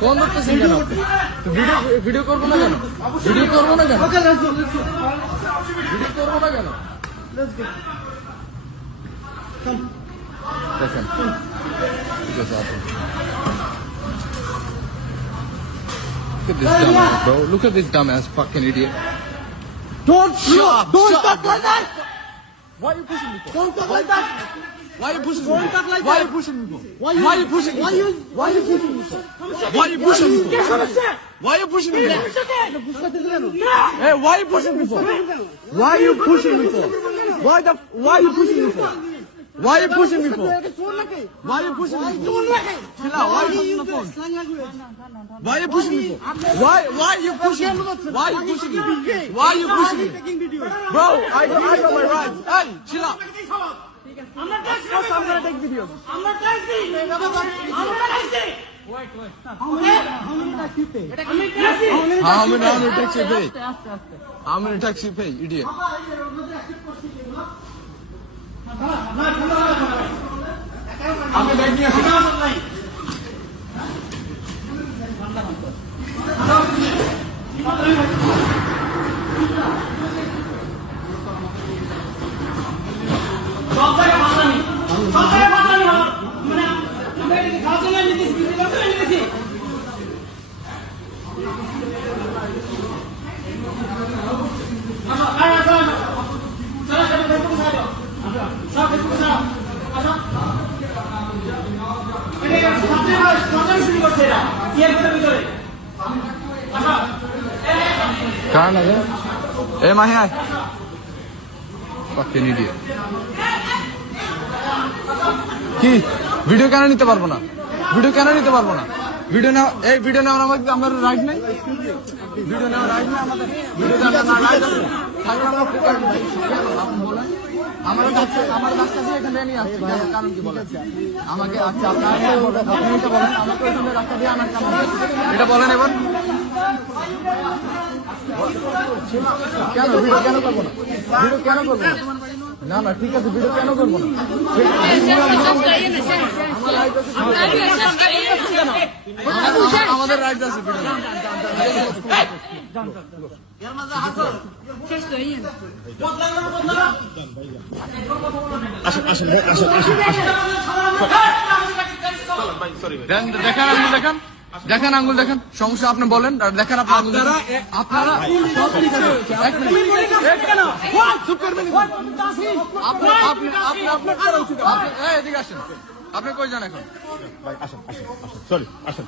Phone ধরতেছেন কেন? Video করবো না কেন? ভিডিও করবো না কেন? ভিডিও করবো না কেন? দেখেন ঠিক আছে আপনি Look at this dumbass, bro. Look at this dumbass fucking idiot. Don't talk like that. Why are you pushing me for? Don't talk like that. Why are you pushing me? Don't talk like Why that. are you pushing me for? Why you pushing me? Why you pushing me? Why are you pushing me for? Why are you pushing me for? Hey, why are you pushing me for? Why are you pushing me for? Why are you pushing me for? Why are you pushing me for? Why are you pushing me for? Chill out. Why are you pushing the phone? Why are you pushing me for? Why are you pushing me? Why are you pushing me? Why are you pushing me? Bro, I got my rights. Hey, chill out. I'm gonna take videos. I'm not taxi. Wait. How many taxi pay? How many taxi pay? How many taxi pay, idiot? আমি bag নিয়ে আসি কারণ আছে এ মাহি আয় fucking idiot কি video কেন নিতে পারবো না ভিডিও কেন নিতে পারবো না ভিডিও না এই ভিডিও নেওয়ার আমাদের রাইট নেই ভিডিও নেওয়ার রাইট না আমাদের ভিডিও নেওয়ার রাইট আছে তাহলে আমরা ফোকাস বলেন আমার রাস্তা দিয়ে এখানে নিয়ে আসছে কারণ কি বলেন আমাকে আচ্ছা আপনারা আপনি এটা বলেন আমাকে এখানে রাস্তা দিয়ে আনার কারণ এটা বলেন এবার কেন ভিডিও কেন করবো না ভিডিও কেন করবো না না ঠিক আছে ভিডিও কেন করবো না আমাদের রাইট আছে ভিডিও দেখেন আঙ্গুল দেখেন সমস্যা আপনি বলেন আর দেখেন আপনার আপনারা এদিকে আসেন আপনি কই যান এখন আসেন সরি আসেন